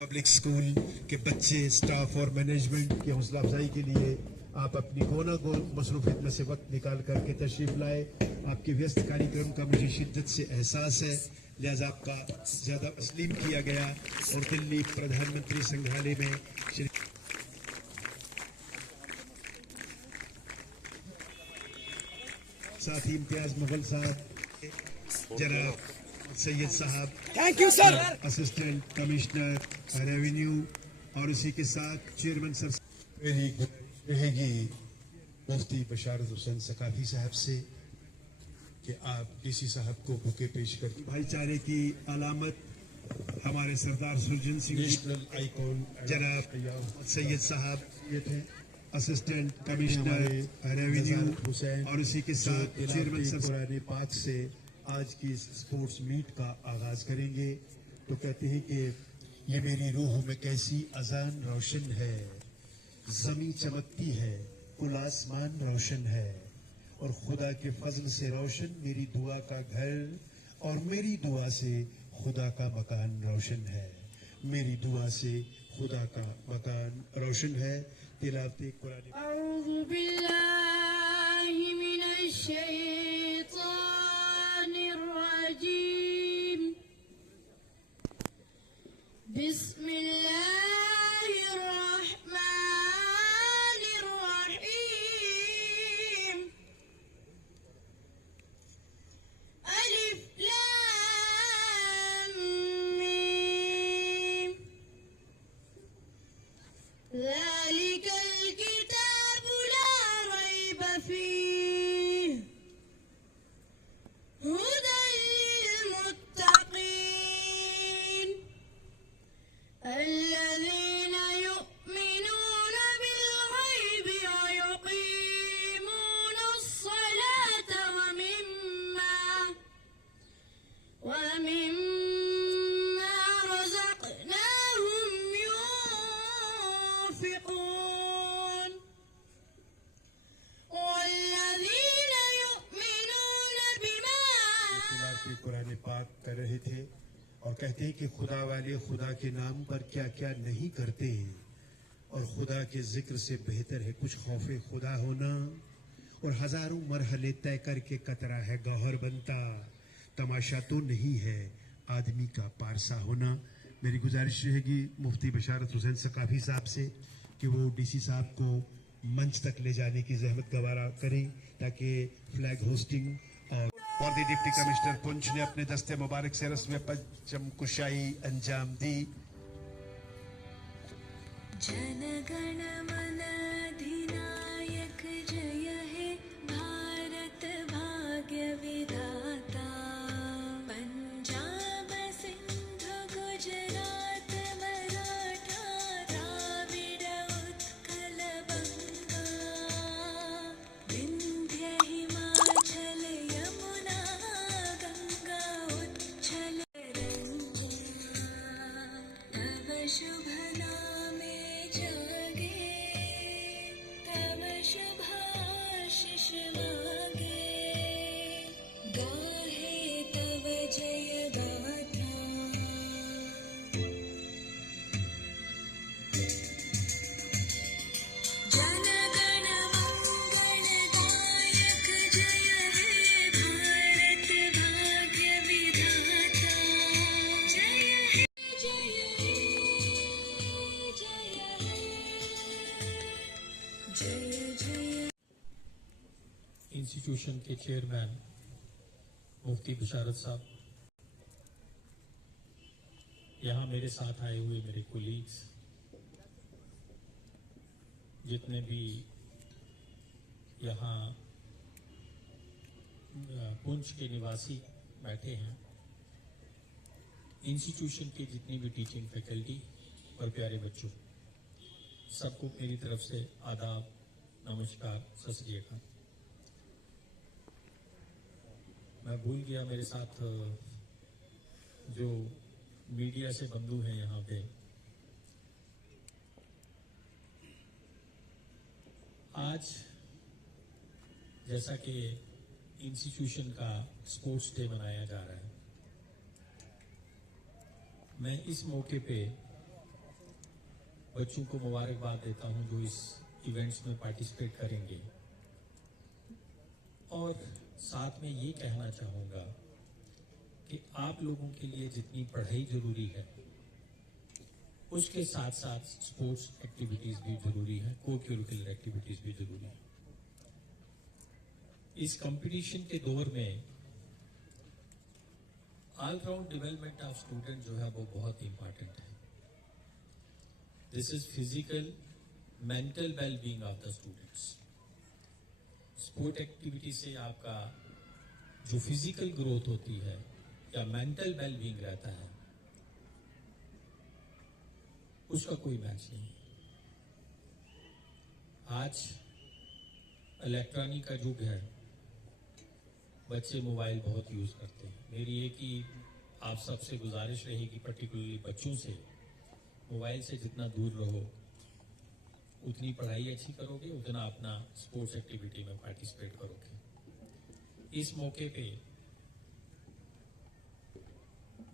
Public school کے بچے staff اور مینجمنٹ کی حوصلہ افزائی کے لیے آپ اپنی کونا کو مصروفیت میں سے وقت نکال کر کے تشریف لائے. آپ کے ویست کاری کرم کا مجھے شدت سے احساس ہے، لہذا آپ کا زیادہ تسلیم کیا گیا اور دلی پردھان منتری سنگھالیہ میں ساتھ ہی امتیاز مغل صاحب، جناب سید صاحب، thank you sir, assistant commissioner revenue, اور اسی کے ساتھ چیئرمین سر. میری رہے گی مفتی بشارت حسین ثقافی صاحب سے کہ آپ ڈی سی صاحب کو بوکے پیش کر بھائی چارے کی علامت ہمارے سردار سرجن سنگھ نیشنل آئیکن جناب سید صاحب اسسٹنٹ کمشنر ریونیو، اور اسی کے ساتھ چیئرمین سر قرآن پاک سے آج کی اسپورٹس میٹ کا آغاز کریں گے. تو کہتے ہیں کہ یہ میری روح میں کیسی اذان روشن ہے، زمیں چمکتی ہے، کل آسمان روشن ہے، اور خدا کے فضل سے روشن میری دعا کا گھر، اور میری دعا سے خدا کا مکان روشن ہے، میری دعا سے خدا کا مکان روشن ہے. تلاوت قرآن. اعوذ باللہ من الشیطان الرجیم، بسم اللہ الرحمن الرحیم. الف لام میم، ذلك الكتاب لا ريب فيه هدى للمتقين الذين يؤمنون بالغيب ويقيمون الصلاة ومما رزقناهم ينفقون والذين يؤمنون بما. تلاوت قرآن پاک کر رہے تھے اور کہتے ہیں کہ خدا والے خدا کے نام پر کیا کیا نہیں کرتے، اور خدا کے ذکر سے بہتر ہے کچھ خوف خدا ہونا، اور ہزاروں مرحلے طے کر کے قطرہ ہے گوہر بنتا. تماشا تو نہیں ہے آدمی کا پارسا ہونا. میری گزارش رہے گی مفتی بشارت حسین ثقافی صاحب سے کہ وہ ڈی سی صاحب کو منچ تک لے جانے کی زحمت گوارا کریں تاکہ فلیگ ہوسٹنگ. اور دی ڈپٹی کمشنر پنچ نے اپنے دستے مبارک سے رسم پنچم کشائی انجام دی. جن گن من ادھینایک جय ہے بھارت بھاگیہ ودھاتا، پنجاب سندھ گجرات مراٹھا دراوڑ اتکل بنگا، وندھیہ ہماچل یمنا گنگا اچھل رنجا، تب شبھ نامے جاگے، تب شبھ آشیش مانگے، گاہے تب جय گاتا. جن گن منگل دایک جय ہے بھارت بھاگیہ ودھاتا، جय ہے جय ہے جय ہے جय جय. انسٹیٹیوشن کے چیئرمین مفتی بشارت صاحب، یہاں میرے ساتھ آئے ہوئے میرے کولیگز، جتنے بھی یہاں پنچ کے نواسی بیٹھے ہیں، انسٹیٹیوشن کے جتنی بھی ٹیچنگ فیکلٹی اور پیارے بچوں، سب کو میری طرف سے آداب، نمسکار، ست شری اکال. میں بھول گیا میرے ساتھ جو میڈیا سے بندھو ہیں یہاں پہ، آج جیسا کہ انسٹیٹیوشن کا اسپورٹس ڈے منایا جا رہا ہے، میں اس موقع پہ बच्चों को मुबारकबाद देता हूं जो इस इवेंट्स में पार्टिसिपेट करेंगे, और साथ में ये कहना चाहूँगा कि आप लोगों के लिए जितनी पढ़ाई ज़रूरी है उसके साथ साथ स्पोर्ट्स एक्टिविटीज़ भी ज़रूरी है, को करिकुलर एक्टिविटीज़ भी ज़रूरी है। इस कंपटीशन के दौर में ऑलराउंड डेवलपमेंट ऑफ स्टूडेंट जो है वो बहुत इंपॉर्टेंट है। This is physical mental wellbeing of the students. Sport activity से आपका जो फिजिकल ग्रोथ होती है या मेंटल वेलबींग रहता है उसका कोई मैच नहीं। आज इलेक्ट्रॉनिक का युग है, बच्चे मोबाइल बहुत यूज करते हैं। मेरी एक ही आप सबसे गुजारिश रहेगी, पर्टिकुलरली बच्चों से, मोबाइल से जितना दूर रहो उतनी पढ़ाई अच्छी करोगे, उतना अपना स्पोर्ट्स एक्टिविटी में पार्टिसिपेट करोगे। इस मौके पे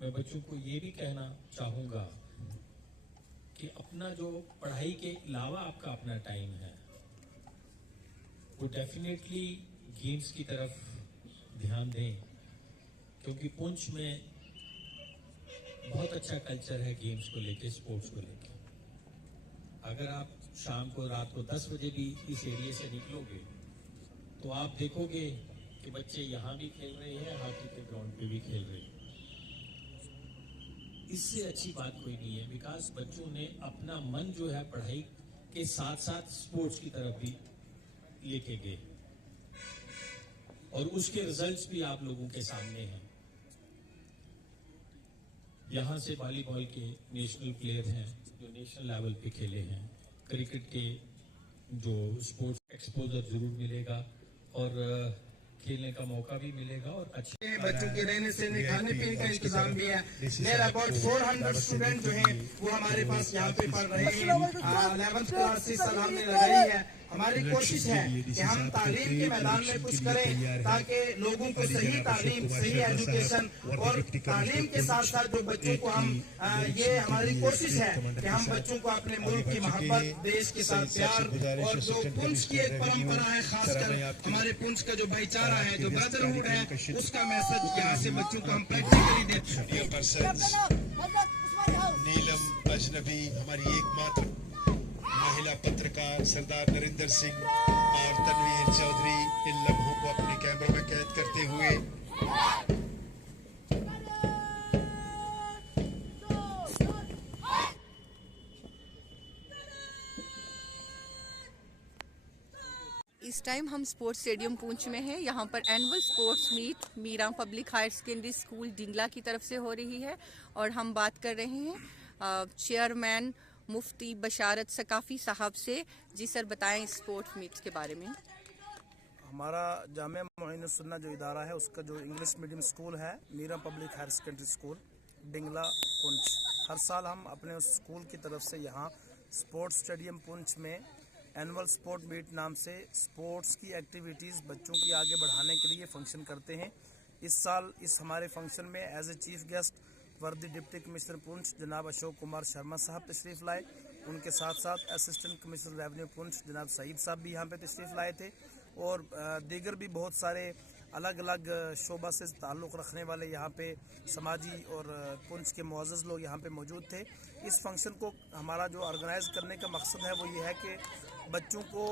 मैं बच्चों को ये भी कहना चाहूंगा कि अपना जो पढ़ाई के अलावा आपका अपना टाइम है वो डेफिनेटली गेम्स की तरफ ध्यान दें, क्योंकि पुंछ में बहुत अच्छा कल्चर है गेम्स को लेके, स्पोर्ट्स को लेके। अगर आप शाम को रात को 10 बजे भी इस एरिया से निकलोगे तो आप देखोगे कि बच्चे यहाँ भी खेल रहे हैं, हॉकी के ग्राउंड पे भी खेल रहे हैं। इससे अच्छी बात कोई नहीं है, बिकॉज बच्चों ने अपना मन जो है पढ़ाई के साथ साथ स्पोर्ट्स की तरफ भी लेके गए और उसके रिजल्ट्स भी आप लोगों के सामने हैं। यहाँ से वॉलीबॉल के नेशनल प्लेयर हैं जो नेशनल लेवल पे खेले हैं, क्रिकेट के जो स्पोर्ट्स एक्सपोजर जरूर मिलेगा और खेलने का मौका भी मिलेगा और अच्छे बच्चों के रहने से खाने पीने का इंतजाम भी है। देयर अबाउट 400 स्टूडेंट जो हैं वो हमारे पास यहाँ पे पढ़ रहे हैं। 11th क्लास से सलामी लगाई है। हमारी कोशिश है कि हम तालीम के मैदान में कुछ करें ताकि लोगों को सही तालीम, सही एजुकेशन और तालीम के साथ साथ जो बच्चों को हम ये हमारी कोशिश है कि हम बच्चों को अपने मुल्क की मोहब्बत, देश के साथ प्यार और जो पुंछ की एक परंपरा है, खासकर हमारे पुंछ का जो भाईचारा है, जो ब्रदरहुड है, उसका मैसेज यहाँ से बच्चों को हम प्रैक्टिकली देते हैं। नीलम अजनबी हमारी एकमात्र महिला पत्रकार सरदार नरेंद्र सिंह और तनवीर चौधरी इन लम्हों को अपने कैमरों में कैद करते हुए इस टाइम हम स्पोर्ट्स स्टेडियम पूंछ में हैं। यहाँ पर annual sports meet Meera public higher secondary school Dingla की तरफ से हो रही है और हम बात कर रहे हैं चेयरमैन मुफ्ती बशारत सकाफ़ी साहब से। जी सर, बताएं इस स्पोर्ट्स मीट के बारे में। हमारा जामिया मुईनुस सुन्ना जो इदारा है उसका जो इंग्लिश मीडियम स्कूल है Meera public higher secondary school Dingla Poonch, हर साल हम अपने उस स्कूल की तरफ से यहाँ स्पोर्ट्स स्टेडियम पुंछ में एनुअल स्पोर्ट मीट नाम से स्पोर्ट्स की एक्टिविटीज़ बच्चों की आगे बढ़ाने के लिए फंक्शन करते हैं। इस साल इस हमारे फंक्शन में एज ए चीफ गेस्ट वर्दी डिप्टी कमिश्नर पुंछ जनाब अशोक कुमार शर्मा साहब तशरीफ़ लाए। उनके साथ साथ असिस्टेंट कमिश्नर रेवेन्यू पुंछ जनाब सईद साहब भी यहाँ पे तशरीफ़ लाए थे और दीगर भी बहुत सारे अलग अलग शोबा से ताल्लुक़ रखने वाले यहाँ पे समाजी और पुंछ के मुअज़्ज़ज़ लोग यहाँ पे मौजूद थे। इस फंक्शन को हमारा जो ऑर्गेनाइज़ करने का मकसद है वो ये है कि बच्चों को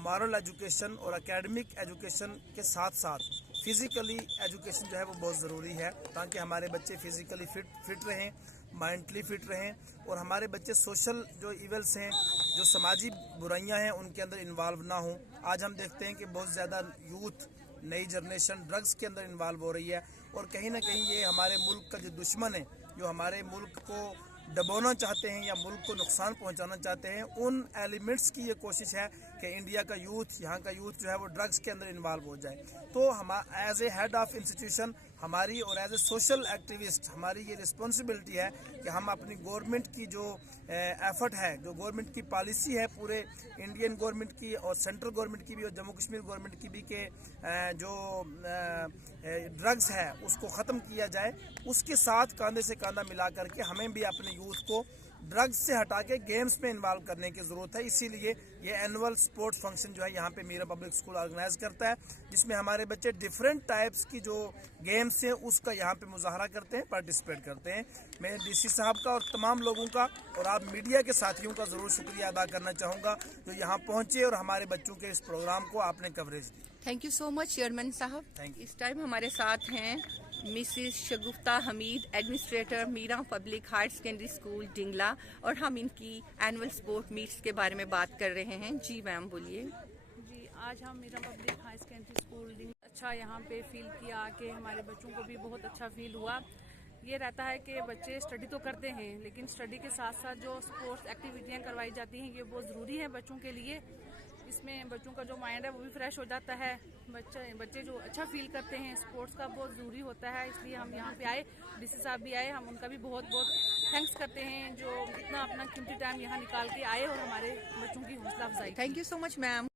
मॉरल एजुकेशन और एकेडमिक एजुकेशन के साथ साथ फिज़िकली एजुकेशन जो है वो बहुत ज़रूरी है ताकि हमारे बच्चे फ़िज़िकली फिट रहें, माइंडली फिट रहें और हमारे बच्चे सोशल जो इवेल्स हैं, जो समाजी बुराइयां हैं, उनके अंदर इन्वॉल्व ना हों। आज हम देखते हैं कि बहुत ज़्यादा यूथ, नई जनरेशन ड्रग्स के अंदर इन्वॉल्व हो रही है और कहीं ना कहीं ये हमारे मुल्क का जो दुश्मन है, जो हमारे मुल्क को दबाना चाहते हैं या मुल्क को नुकसान पहुंचाना चाहते हैं, उन एलिमेंट्स की ये कोशिश है कि इंडिया का यूथ, यहाँ का यूथ जो है वो ड्रग्स के अंदर इन्वॉल्व हो जाए। तो हम as a head of institution हमारी और एज ए सोशल एक्टिविस्ट हमारी ये रिस्पॉन्सिबिलिटी है कि हम अपनी गवर्नमेंट की जो एफर्ट है, जो गवर्नमेंट की पॉलिसी है पूरे इंडियन गवर्नमेंट की और सेंट्रल गवर्नमेंट की भी और जम्मू कश्मीर गवर्नमेंट की भी, के जो ड्रग्स है उसको ख़त्म किया जाए। उसके साथ कांधे से कांधा मिला करके हमें भी अपने यूथ को ड्रग्स से हटा के गेम्स में इन्वॉल्व करने की ज़रूरत है। इसीलिए ये एनुअल स्पोर्ट्स फंक्शन जो है यहाँ पे मीरा पब्लिक स्कूल ऑर्गेनाइज करता है, जिसमें हमारे बच्चे डिफरेंट टाइप्स की जो गेम्स हैं उसका यहाँ पे मुजाहरा करते हैं, पार्टिसिपेट करते हैं। मैं डीसी साहब का और तमाम लोगों का और आप मीडिया के साथियों का ज़रूर शुक्रिया अदा करना चाहूँगा जो यहाँ पहुँचे और हमारे बच्चों के इस प्रोग्राम को आपने कवरेज दी। Thank you so much chairman साहब। Thank you. इस टाइम हमारे साथ हैं Mrs Shagufta Hameed, administrator Meera public higher secondary school Dingla, और हम इनकी एनुअल स्पोर्ट मीट्स के बारे में बात कर रहे हैं। जी मैम बोलिए। जी, आज हम Meera public high secondary school अच्छा यहाँ पे फील किया कि हमारे बच्चों को भी बहुत अच्छा फील हुआ। ये रहता है कि बच्चे स्टडी तो करते हैं लेकिन स्टडी के साथ साथ जो स्पोर्ट्स एक्टिविटियाँ करवाई जाती हैं ये बहुत ज़रूरी है बच्चों के लिए। इसमें बच्चों का जो माइंड है वो भी फ्रेश हो जाता है। बच्चे जो अच्छा फील करते हैं, स्पोर्ट्स का बहुत ज़रूरी होता है। इसलिए हम यहाँ पे आए, डीसी साहब भी आए, हम उनका भी बहुत बहुत थैंक्स करते हैं जो इतना अपना कीमती टाइम यहाँ निकाल के आए और हमारे बच्चों की हौसला अफजाई। Thank you so much ma'am.